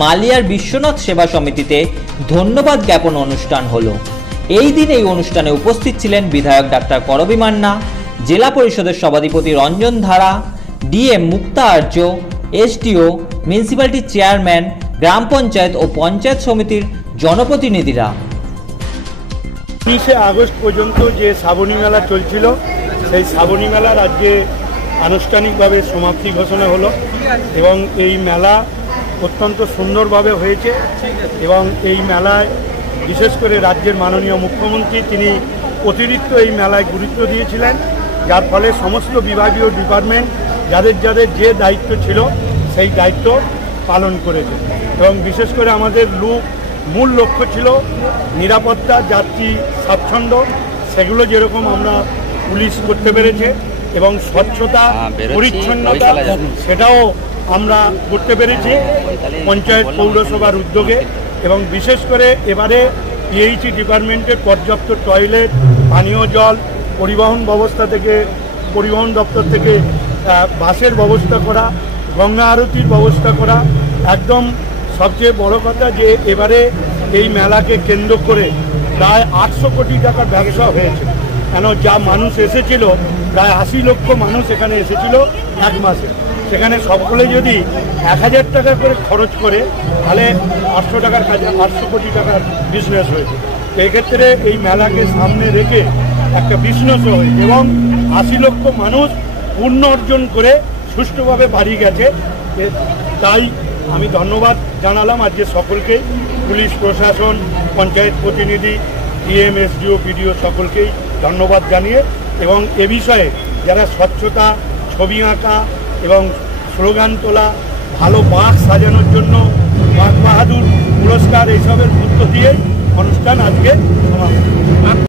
মালিয়ার বিশ্বনাথ সেবা সমিতিতে ধন্যবাদ জ্ঞাপন অনুষ্ঠান হলো। এই দিন এই অনুষ্ঠানে উপস্থিত ছিলেন বিধায়ক ডাক্তার করবী মান্না, জেলা পরিষদের সভাধিপতি রঞ্জন ধারা, ডিএম মুক্তা আর্য, এসডিও, মিউনিসিপ্যালিটির চেয়ারম্যান, গ্রাম পঞ্চায়েত ও পঞ্চায়েত সমিতির জনপ্রতিনিধিরা। 19 আগস্ট পর্যন্ত যে শ্রাবণী মেলা চলছিল, সেই শ্রাবণী মেলার আজকে আনুষ্ঠানিকভাবে সমাপ্তি ঘোষণা হলো এবং এই মেলা অত্যন্ত সুন্দরভাবে হয়েছে এবং এই মেলায় বিশেষ করে রাজ্যের মাননীয় মুখ্যমন্ত্রী তিনি অতিরিক্ত এই মেলায় গুরুত্ব দিয়েছিলেন, যার ফলে সমস্ত বিভাগীয় ডিপার্টমেন্ট যাদের যাদের যে দায়িত্ব ছিল সেই দায়িত্ব পালন করেছে এবং বিশেষ করে আমাদের মূল লক্ষ্য ছিল নিরাপত্তা, যাত্রী স্বাচ্ছন্দ্য, সেগুলো যেরকম আমরা পুলিশ করতে পেরেছে এবং স্বচ্ছতা পরিচ্ছন্নতা সেটাও আমরা করতে পেরেছি পঞ্চায়েত পৌরসভার উদ্যোগে এবং বিশেষ করে এবারে পিএইচই ডিপার্টমেন্টের পর্যাপ্ত টয়লেট, পানীয় জল, পরিবহন দপ্তর থেকে বাসের ব্যবস্থা করা, গঙ্গা আরতির ব্যবস্থা করা, একদম সবচেয়ে বড় কথা যে এবারে এই মেলাকে কেন্দ্র করে প্রায় 800 কোটি টাকার ব্যবসা হয়েছে। কেন যা মানুষ এসেছিল, প্রায় 80 লক্ষ মানুষ এখানে এসেছিল এক মাসে, সেখানে সকলে যদি 1000 টাকা করে খরচ করে তাহলে 800 টাকার কাজে 800 কোটি টাকার বিজনেস হয়েছে। তো এক্ষেত্রে এই মেলাকে সামনে রেখে একটা বিজনেসও হয়েছে এবং 80 লক্ষ মানুষ পুণ্য অর্জন করে সুষ্ঠুভাবে বাড়ি গেছে। তাই আমি ধন্যবাদ জানালাম আজকে সকলকেই, পুলিশ প্রশাসন, পঞ্চায়েত প্রতিনিধি, ডিএম, এসডিও, বিডিও সকলকেই ধন্যবাদ জানিয়ে এবং এ বিষয়ে যারা স্বচ্ছতা, ছবি আঁকা এবং স্লোগান তোলা, ভালো বাঁক সাজানোর জন্য বাঘ বাহাদুর পুরস্কার এইসবের মধ্য দিয়ে অনুষ্ঠান আজকে সমাপ্ত।